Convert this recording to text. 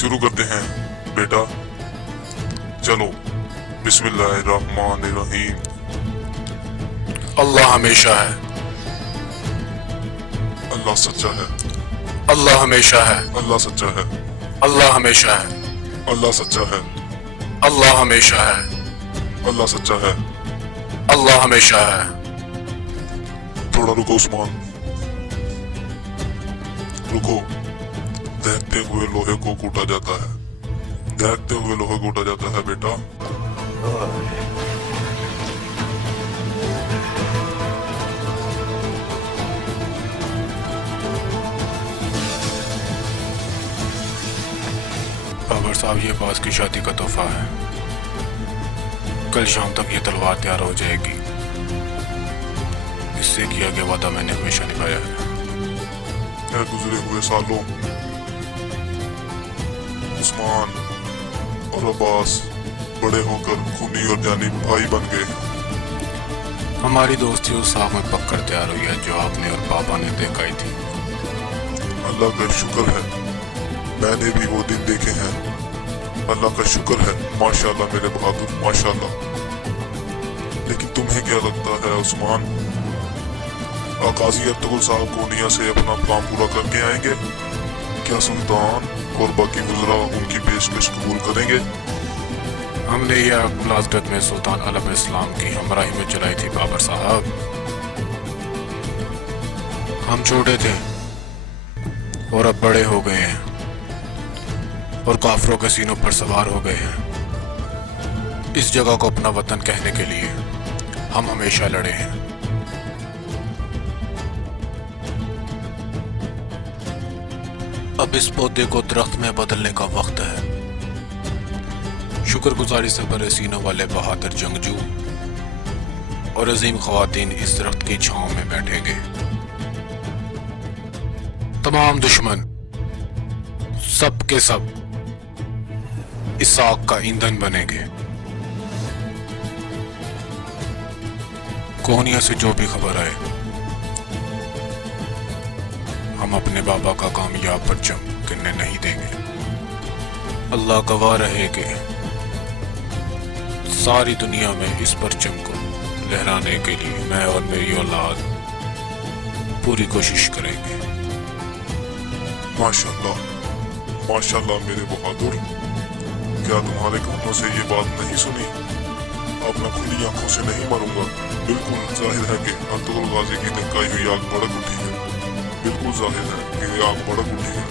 शुरू करते हैं बेटा, चलो। बिस्मिल्लाहिर्रहमानिर्रहीम। अल्लाह हमेशा है, अल्लाह सच्चा है, अल्लाह हमेशा है, अल्लाह सच्चा है, अल्लाह हमेशा है, अल्लाह सच्चा है, अल्लाह हमेशा है, अल्लाह सच्चा है। अल्लाह हमेशा है। थोड़ा रुको उस्मान, रुको। दहकते हुए लोहे को कूटा जाता है, दहकते हुए लोहे को कूटा जाता है बेटा। बाबर साहब, ये बास की शादी का तोहफा है। कल शाम तक ये तलवार तैयार हो जाएगी। इससे किया गया वादा मैंने हमेशा निभाया है। है गुजरे हुए सालों उस्मान और अब्बास बड़े होकर खूनी और जानी भाई बन गए। हमारी दोस्ती उस साख में पककर तैयार हुई है जो आपने और पापा ने दिखाई थी। अल्लाह का शुक्र है, मैंने भी वो दिन देखे हैं। अल्लाह का शुक्र है, माशाल्लाह मेरे बहादुर, माशाल्लाह। लेकिन तुम्हें क्या लगता है उस्मान, काजी अब्दुल साहब कोनिया से अपना काम पूरा करके आएंगे? क्या सुल्तान और बाकी वज़रा उनकी पेशकश कबूल करेंगे? हमने यह मुलाज़मत में सुल्तान अलम इस्लाम की हमराही में चलाई थी बाबर साहब। हम छोटे थे और अब बड़े हो गए हैं और काफरों के सीनों पर सवार हो गए हैं। इस जगह को अपना वतन कहने के लिए हम हमेशा लड़े हैं। अब इस पौधे को दरख्त में बदलने का वक्त है। शुक्रगुजारी से भरे सीनों वाले बहादुर जंगजू और अजीम ख्वातीन इस दरख्त की छांव में बैठेंगे। तमाम दुश्मन सब के सब इस आग का ईंधन बनेंगे। कोहनिया से जो भी खबर आए, हम अपने बाबा का कामयाब परचम गिरने नहीं देंगे। अल्लाह गवाह रहे कि सारी दुनिया में इस परचम को लहराने के लिए मैं और मेरी औलाद पूरी कोशिश करेंगे। माशाल्लाह, माशाल्लाह मेरे बहादुर। क्या तुम्हारे कानों से ये बात नहीं सुनी? अब मैं खुली आंखों से नहीं मरूंगा। बिल्कुल जाहिर है कि अब्दुल गाजी की दहकाई हुई आग भड़क उठी है। बिल्कुल जाहिर है कि आग भड़क उठी है।